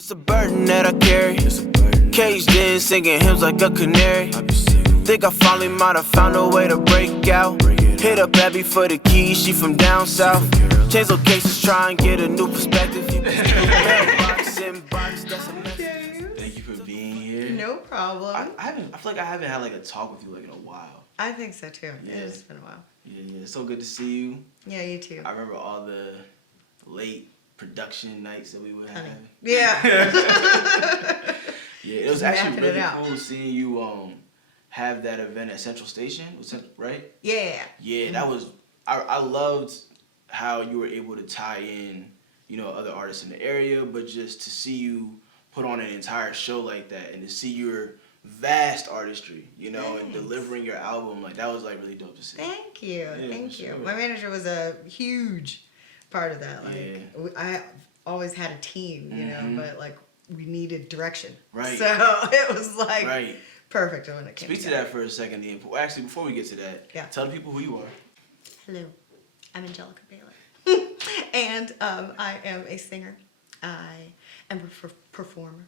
It's a burden that I carry. Caged in, singing hymns like a canary. Think I finally might have found a way to break out. Hit up Abby for the keys, she from down south. Change locations, try and get a new perspective. Thank you for being here. No problem. I feel like I haven't had like a talk with you like in a while. I think so too. Yeah. It's been a while. Yeah. It's so good to see you. Yeah, you too. I remember all the late production nights that we would have. Yeah. Yeah, it was actually really cool seeing you have that event at Central Station, right? Yeah. Yeah, that was. I loved how you were able to tie in, other artists in the area, but just to see you put on an entire show like that and to see your vast artistry, and delivering your album, like that was like really dope to see. Thank you. Yeah, Thank you. sure. My manager was a huge part of that. Like I always had a team, but like we needed direction. Right. So it was like perfect when it came Speak to that for a second, then. Actually, before we get to that, tell the people who you are. Hello, I'm Angelica Baylor, and I am a singer. I am a performer,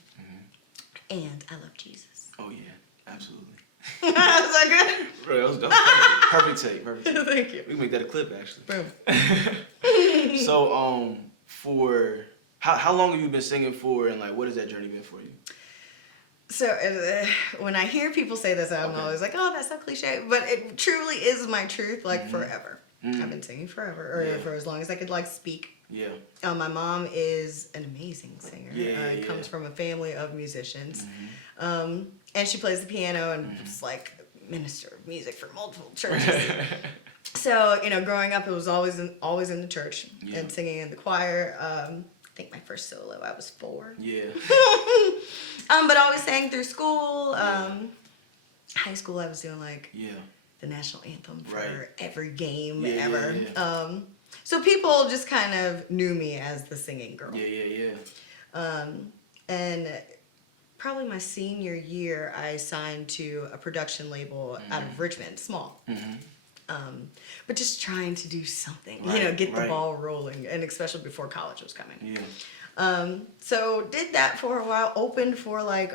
and I love Jesus. Oh yeah, absolutely. Was that good? Bro, that was perfect take. Perfect take. Thank you. We can make that a clip, actually. Boom. So, for how long have you been singing for, and like, what has that journey been for you? So when I hear people say this, I'm always like, oh, that's so cliche, but it truly is my truth. Like forever, I've been singing forever, or for as long as I could like speak. Yeah. My mom is an amazing singer. Comes from a family of musicians, and she plays the piano and just like minister of music for multiple churches. So growing up, it was always in the church and singing in the choir. I think my first solo, I was 4. Yeah. But I always sang through school. High school, I was doing like the national anthem for every game ever. Yeah. So people just kind of knew me as the singing girl. Yeah. And probably my senior year, I signed to a production label out of Richmond, small. But just trying to do something, get the ball rolling, and especially before college was coming. Yeah. So did that for a while, opened for like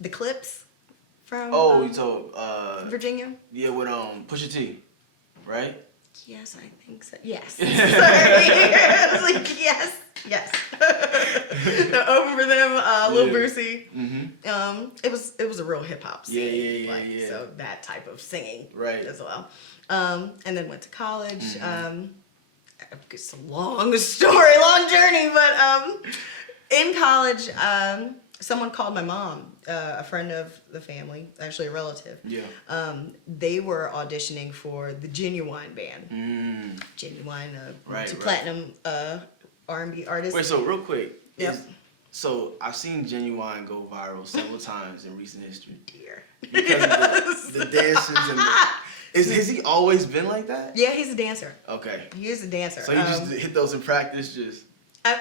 the Clips from you told Virginia. Yeah, with Pusha T, right? Yes, I think so. Yes. Sorry. I was like, yes. No, open for them, Lil Boosie. It was a real hip hop scene. Yeah. So that type of singing as well. And then went to college. It's a long story, long journey, but in college, someone called my mom, a friend of the family, actually a relative. Yeah. They were auditioning for the Ginuwine band. Ginuwine, multi-platinum R&B artist. Wait, so real quick. Yep. So I've seen Ginuwine go viral several times in recent history. Dear. Because of the dances and has he always been like that? Yeah, he's a dancer. Okay. He is a dancer. So you just hit those in practice, just. There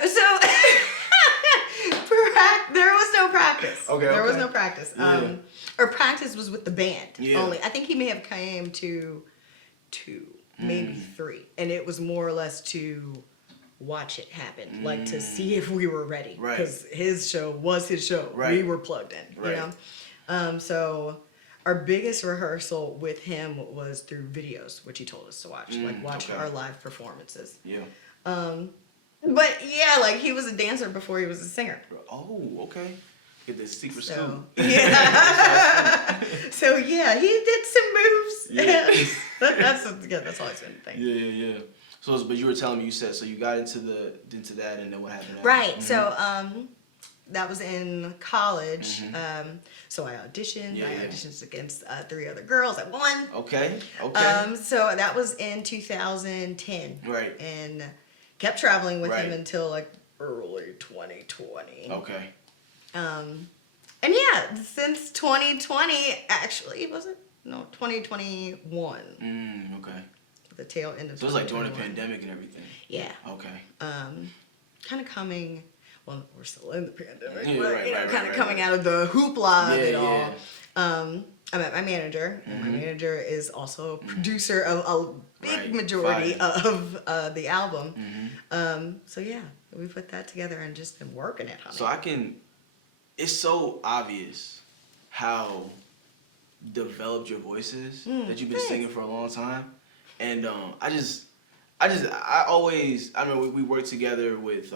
was no practice. Okay. There was no practice. Yeah. Or practice was with the band only. Yeah. I think he may have came to 2, maybe 3, and it was more or less to watch it happen, like to see if we were ready, because his show was his show. We were plugged in, So our biggest rehearsal with him was through videos, which he told us to watch, our live performances. Yeah. But yeah, like he was a dancer before he was a singer. Oh, okay. Get this secret scoop. Yeah. So yeah, he did some moves. Yeah. That's always been the thing. Yeah. So, but you were telling me, so you got into that, and then what happened after? Right. So that was in college. So I auditioned. I auditioned against 3 other girls. I won. Okay. So that was in 2010. Right. And kept traveling with him until like early 2020. Okay. And yeah, since 2020, actually, was it? No, 2021. Okay. The tail end of. So it was like during the pandemic and everything. Yeah. Okay. Kind of coming. well, we're still in the pandemic, Yeah, but, right, kind of coming out of the hoopla of it all. I met my manager, and my manager is also a producer of a big majority of the album. So yeah, we put that together and just been working it, honey. So it's so obvious how developed your voice is, that you've been singing for a long time. And I remember we worked together with,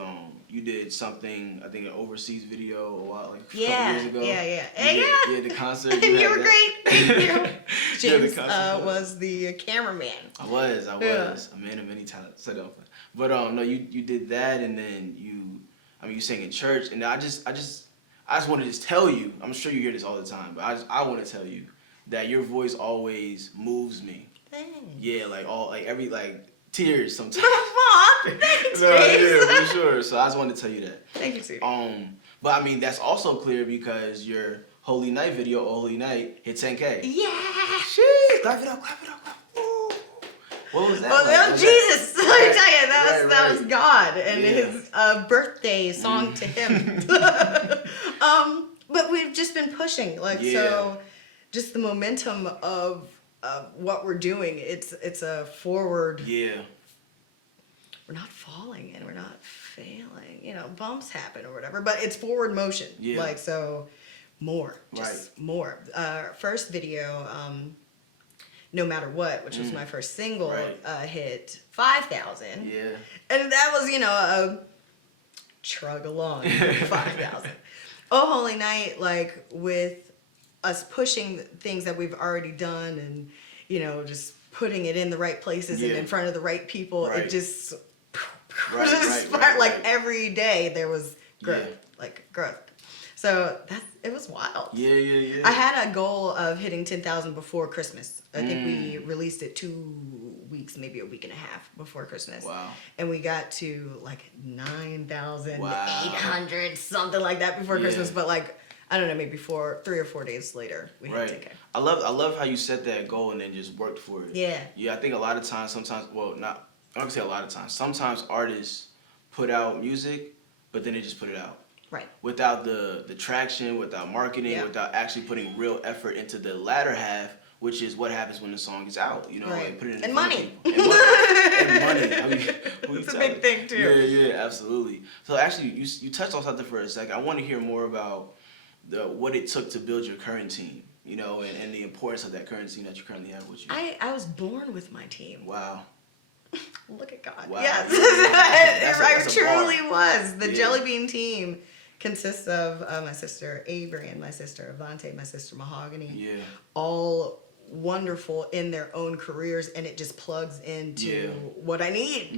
you did something, I think an overseas video a while, like a couple years ago. Yeah, the concert. And you were great. Thank you. James was the cameraman. I was a man of many talents. But no, you did that, and then you sang in church, and I just want to just tell you, I'm sure you hear this all the time, but I want to tell you that your voice always moves me. Thanks. Yeah, every tears sometimes. Thanks, So, yeah, for sure. So I just wanted to tell you that. Thank you, sweetie. But I mean that's also clear because your Holy Night video, Holy Night, hit 10K. Yeah. Sheesh, clap it up. Woo. What was that? Oh, that was Jesus. Let me tell you, that was God and his birthday song to him. But we've just been pushing, so just the momentum of what we're doing. It's a forward. Yeah. We're not falling and we're not failing. Bumps happen or whatever, but it's forward motion. Yeah. So more, just more. First video, No Matter What, which was my first single, hit 5,000. Yeah. And that was, a trug along, 5,000. Oh Holy Night, with us pushing things that we've already done and, just putting it in the right places and in front of the right people, it just every day there was growth, growth. So it was wild. Yeah. I had a goal of hitting 10,000 before Christmas. I think we released it 2 weeks, maybe a week and a half before Christmas. Wow. And we got to 9,800, something like that before Christmas. But I don't know, maybe 3 or 4 days later, we hit 10K. I love how you set that goal and then just worked for it. Yeah. Yeah, I think a lot of times, sometimes a lot of times. Sometimes artists put out music, but then they just put it out. Right. Without the traction, without marketing, without actually putting real effort into the latter half, which is what happens when the song is out. Put it in and money. And money. I mean, it's a big thing too. Yeah, absolutely. So actually, you touched on something for a second. I want to hear more about what it took to build your current team. And the importance of that current team that you currently have with you. I was born with my team. Wow. Look at God. Wow. Yes. That's I truly was. The Jelly Bean team consists of my sister Avery and my sister Avante, my sister Mahogany. Yeah. All wonderful in their own careers, and it just plugs into what I need.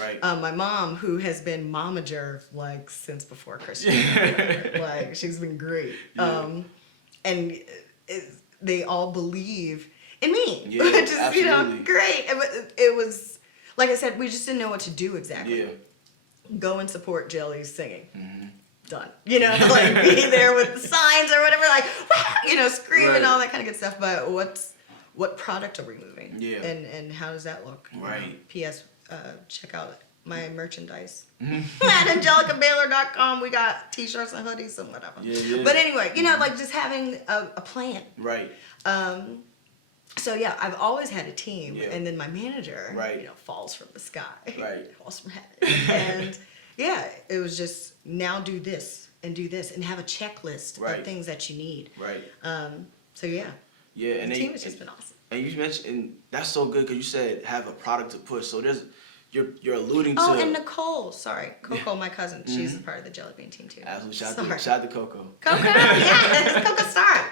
Right. My mom, who has been momager since before Christian, she's been great. And they all believe in me. Yeah, which is absolutely. Great. It was like I said, we just didn't know what to do exactly. Yeah. Go and support Jelly's singing. Done. Be there with the signs or whatever, screaming, all that kind of good stuff. But what product are we moving? Yeah. And how does that look? Right. P.S. Check out my merchandise at AngelicaBaylor.com. We got t-shirts and hoodies and whatever. Yeah. But anyway, just having a plan. Right. So yeah, I've always had a team, and then my manager, falls from the sky, falls from heaven, and it was just now do this and have a checklist of things that you need. Right. So yeah. Yeah, and the team has just been awesome. And you mentioned, and that's so good because you said have a product to push. So you're alluding to. Oh, and Nicole, sorry, Coco, my cousin, she's a part of the Jelly Bean team too. Absolutely, shout out to Coco. Coco, yeah, Coco star.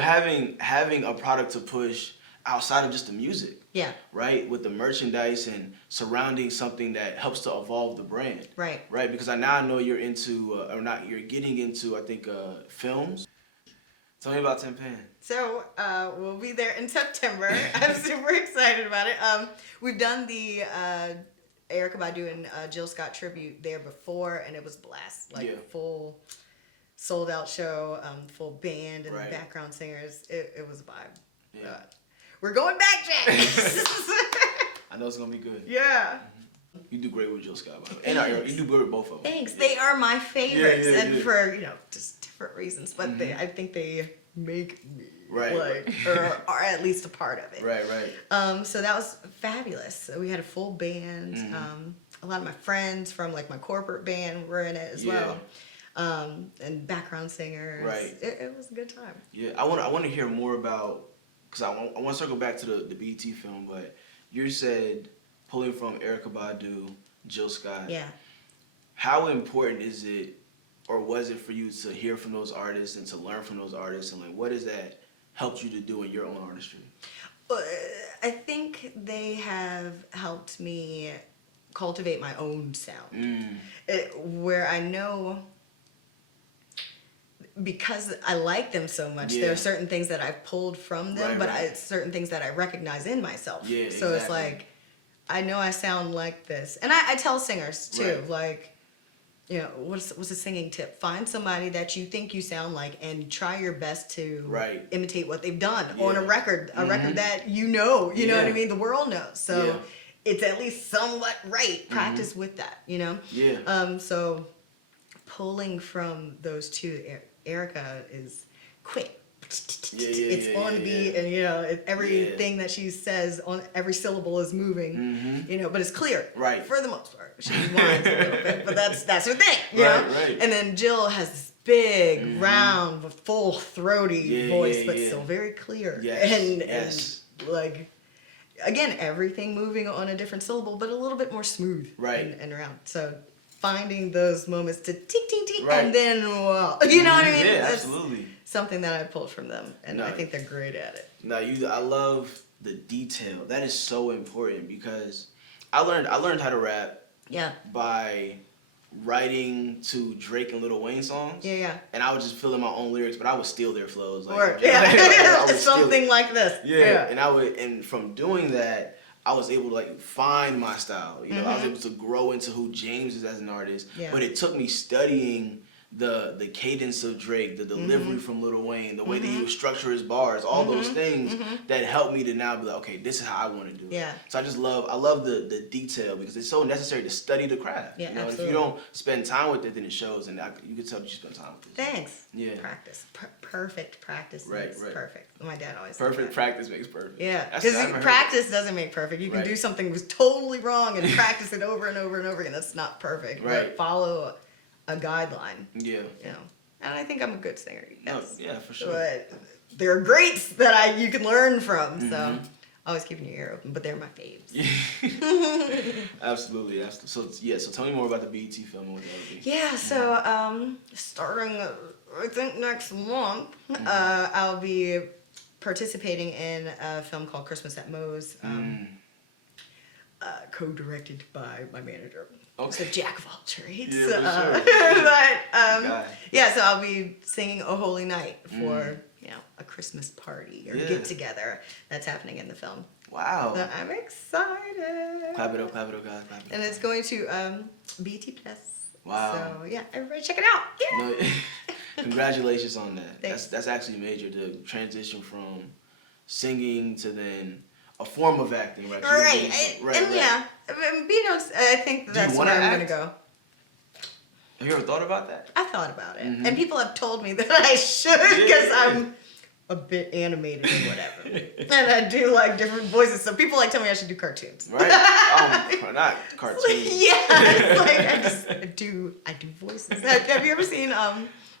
Having a product to push outside of just the music. Yeah. Right, with the merchandise and surrounding something that helps to evolve the brand. Right. Right, because I now know you're into, you're getting into, I think, films. Tell me about Tin Pan. So we'll be there in September. I'm super excited about it. We've done the Erykah Badu and Jill Scott tribute there before, and it was a blast. Full sold out show, full band and background singers. It was a vibe. Yeah. We're going back, Jack. I know it's gonna be good. Yeah. You do great with Jill Scott, by the way. And you do good with both of them. Thanks. They are my favorites, and yeah. for just different reasons. But I think they make me or are at least a part of it. Right. So that was fabulous. So we had a full band. A lot of my friends from like my corporate band were in it as well. And background singers. Right. It was a good time. Yeah, I want to hear more about, because I want to circle back to the BET film, but you said pulling from Erykah Badu, Jill Scott. Yeah. How important is it, or was it for you to hear from those artists and to learn from those artists, and like what has that helped you to do in your own artistry? I think they have helped me cultivate my own sound, where I know, because I like them so much, there are certain things that I've pulled from them, but certain things that I recognize in myself. Yeah, so it's like, I know I sound like this. And I tell singers too, like, you know, what's a singing tip? Find somebody that you think you sound like and try your best to imitate what they've done on a record that you know what I mean? The world knows. So it's at least somewhat right. Practice with that, you know? Yeah. So pulling from those two, Erykah is quick. It's on the beat, and you know everything that she says on every syllable is moving, you know, but it's clear for the most part. She whines a little bit, but that's her thing, you know. And then Jill has this big, round, full throaty voice, but still very clear, and like again, everything moving on a different syllable, but a little bit more smooth, and around. So finding those moments to ting ting ting, and then you know what I mean? Yeah, absolutely. Something that I pulled from them, and I think they're great at it. No, I love the detail. That is so important, because I learned how to rap by writing to Drake and Lil Wayne songs. And I would just fill in my own lyrics, but I would steal their flows. Like, something like this. And from doing that, I was able to like find my style. You know, I was able to grow into who JAiMS is as an artist. But it took me studying the cadence of Drake, the delivery from Lil Wayne, the way that he would structure his bars, all those things that helped me to now be like, okay, this is how I want to do it. So I love the detail, because it's so necessary to study the craft. You know, if you don't spend time with it, then it shows, and you can tell that you spend time with it. Thanks. Practice. Perfect practice makes perfect. My dad always said perfect practice makes perfect. Because practice doesn't make perfect. You can do something was totally wrong and practice it over and over and over again. That's not perfect. But follow a guideline. You know, and I think I'm a good singer. Yes. No, for sure. But there are greats that you can learn from. So always keeping your ear open. But they're my faves. Absolutely. So tell me more about the BET film and what that would be. Yeah. So starting I think next month, I'll be participating in a film called Christmas at Moe's, co-directed by my manager. He's a jack of all trades. So I'll be singing "O Holy Night" for a Christmas party or get together that's happening in the film. Wow! So I'm excited. Clap it up, guys! Clap it up. And it's going to BT Plus. Wow! So everybody check it out. Yeah. Congratulations on that. Thanks. That's actually major, to transition from singing to then a form of acting, right? I think that's where I'm gonna go. Have you ever thought about that? I thought about it, and people have told me that I should, because I'm a bit animated or whatever, and I do like different voices. So people tell me I should do cartoons. Right? Not cartoons. It's like I do voices. Have you ever seen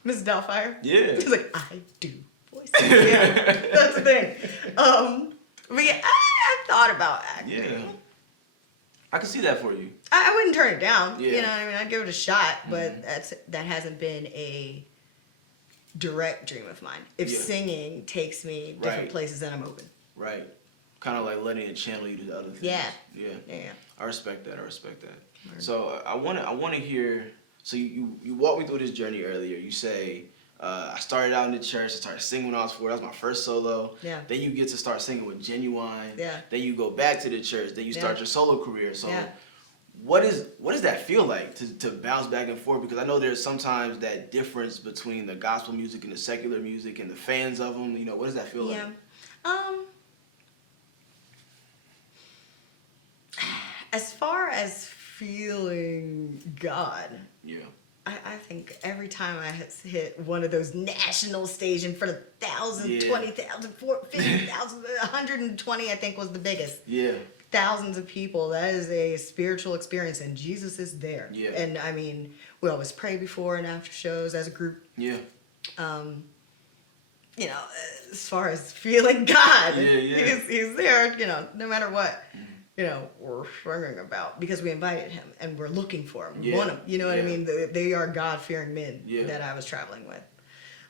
Miss Doubtfire? Yeah. It's like I do voices. That's the thing. But I thought about acting. Yeah. I can see that for you. I wouldn't turn it down. You know what I mean? I'd give it a shot, but that hasn't been a direct dream of mine. If singing takes me different places, then I'm open. Right. Kind of like letting it channel you to other things. Yeah. I respect that. Right. So I want to hear. So you walked me through this journey earlier. You say, I started out in the church. I started singing when I was 4. That was my first solo. Yeah. Then you get to start singing with Ginuwine. Yeah. Then you go back to the church. Then you start your solo career. So what does that feel like to bounce back and forth? Because I know there's sometimes that difference between the gospel music and the secular music and the fans of them. You know, what does that feel like? As far as feeling God. Yeah. I think every time I hit one of those national stage in front of 1,000, 20,000, 50,000, 120, I think was the biggest. Yeah. Thousands of people. That is a spiritual experience, and Jesus is there. Yeah. And I mean, we always pray before and after shows as a group. Yeah. You know, as far as feeling God, yeah. He's there. You know, no matter what. You know, we're singing about because we invited him and we're looking for him. We want him. You know what I mean? They are God-fearing men that I was traveling with.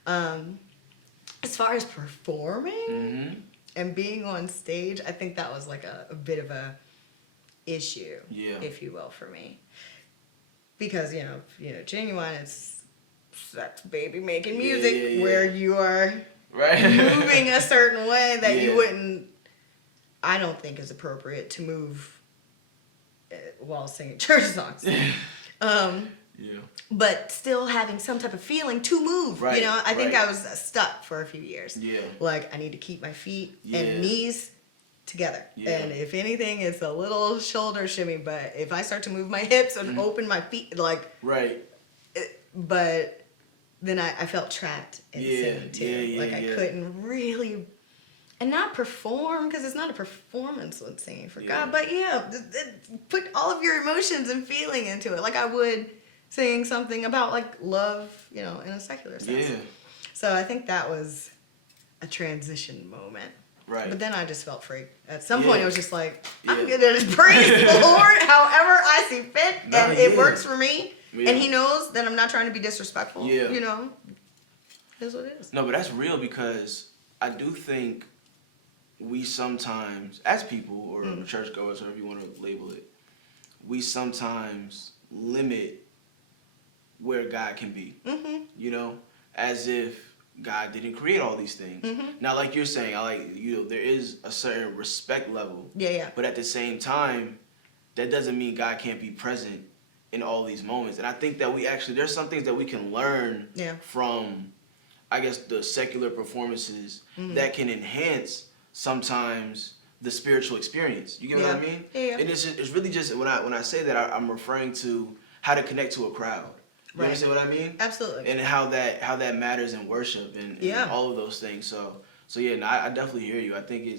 As far as performing and being on stage, I think that was like a bit of a issue, if you will, for me. Because, you know, Ginuwine, it's sex baby making music where you are moving a certain way that you wouldn't, I don't think is appropriate to move while singing church songs. But still having some type of feeling to move. You know, I think I was stuck for a few years. Like, I need to keep my feet and knees together. And if anything, it's a little shoulder shimmy. But if I start to move my hips and open my feet, like... But then I felt trapped in singing, too. I couldn't really... And not perform, because it's not a performance when singing for God, but put all of your emotions and feeling into it, like I would sing something about like love, you know, in a secular sense. So I think that was a transition moment. But then I just felt free. At some point, it was just like, I'm gonna praise the Lord however I see fit, and it works for me. And He knows that I'm not trying to be disrespectful. You know, it is what it is. No, but that's real, because I do think we sometimes, as people or churchgoers, however you want to label it, we sometimes limit where God can be. You know, as if God didn't create all these things. Now, like you're saying, there is a certain respect level. But at the same time, that doesn't mean God can't be present in all these moments. And I think that there's some things that we can learn from, I guess, the secular performances that can enhance sometimes the spiritual experience. You get what I mean? And it's really just, when I say that, I'm referring to how to connect to a crowd. You understand what I mean? Absolutely. And how that matters in worship and all of those things. So I definitely hear you. I think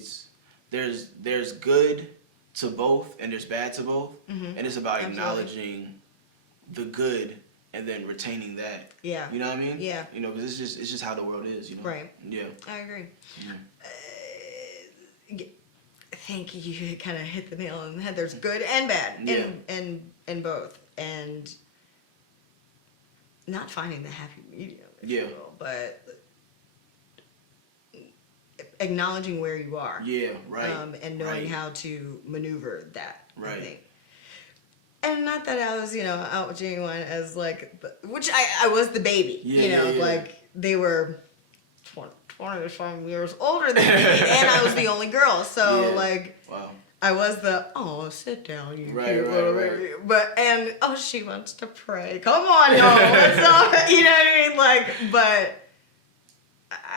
there's good to both and there's bad to both. And it's about acknowledging the good and then retaining that. You know what I mean? You know, because it's just how the world is, you know? I agree. I think you kind of hit the nail on the head. There's good and bad in both. And not finding the happy medium, if you will, but acknowledging where you are. And knowing how to maneuver that, I think. And not that I was, out with Ginuwine as like, which I was the baby, like they were 20 years older than me, and I was the only girl. So I was the sit down, you people. But she wants to pray. Come on, no, let's not. You know what I mean? Like, but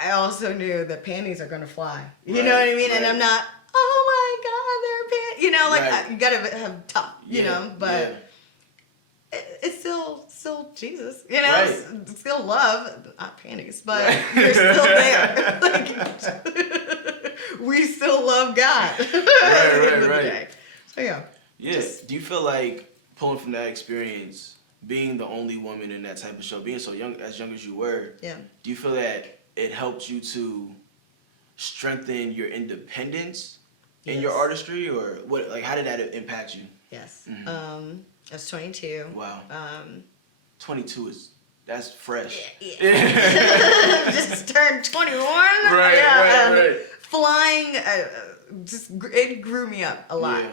I also knew that panties are gonna fly. You know what I mean? And I'm not. Oh my God, they're panties. You gotta have tough. You know, but. It's still Jesus, still love, not panties, but you're still there. We still love God. Right. So Do you feel like, pulling from that experience, being the only woman in that type of show, being so young as you were, do you feel that it helped you to strengthen your independence in your artistry, or what? Like, how did that impact you? Yes. I was 22. Wow. 22 that's fresh. Just turned 21. Right. Flying, it grew me up a lot.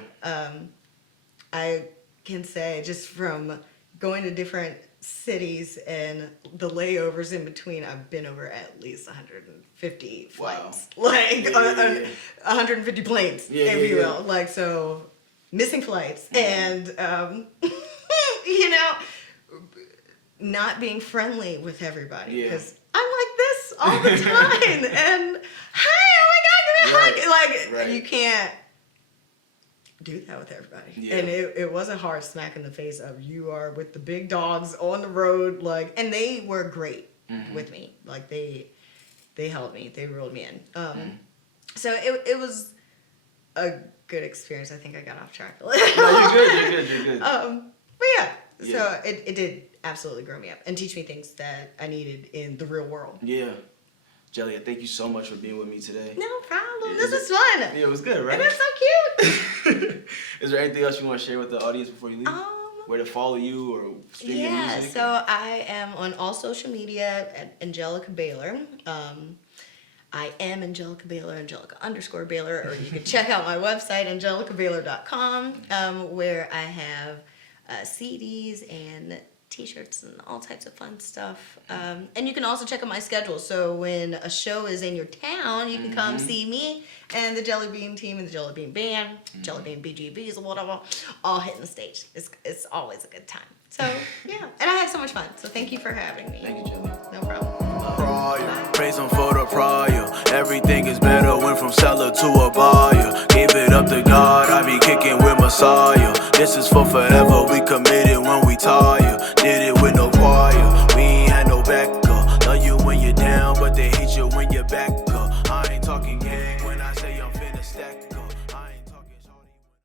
I can say, just from going to different cities and the layovers in between, I've been over at least 150 flights. 150 planes, if you will. Like, so... missing flights and, not being friendly with everybody because I'm like this all the time. And, hey, oh my God, give me a hug. Like, you can't do that with everybody. Yeah. And it wasn't hard smack in the face of you are with the big dogs on the road, like, and they were great with me. Like they helped me, they reeled me in. So it was a good experience. I think I got off track a little. No, you're good. But yeah, so it did absolutely grow me up and teach me things that I needed in the real world. Yeah. Jelly, thank you so much for being with me today. No problem. This was fun. Yeah, it was good, right? And it's so cute. Is there anything else you want to share with the audience before you leave? Where to follow you or stream your music? So I am on all social media at Angelica Baylor. I am Angelica Baylor, Angelica_Baylor, or you can check out my website, angelicabaylor.com, where I have CDs and t-shirts and all types of fun stuff. And you can also check out my schedule. So when a show is in your town, you can come see me and the Jelly Bean team and the Jelly Bean band, Jelly Bean BGBs or whatever, all hitting the stage. It's always a good time. So yeah, and I had so much fun. So thank you for having me. Thank you, Jelly. No problem. Praise him for the prior. Everything is better. Went from seller to a buyer. Gave it up to God. I be kicking with Messiah. This is for forever. We committed when we tire. Did it with no choir. We ain't had no backup. Love you when you're down, but they hate you when you're back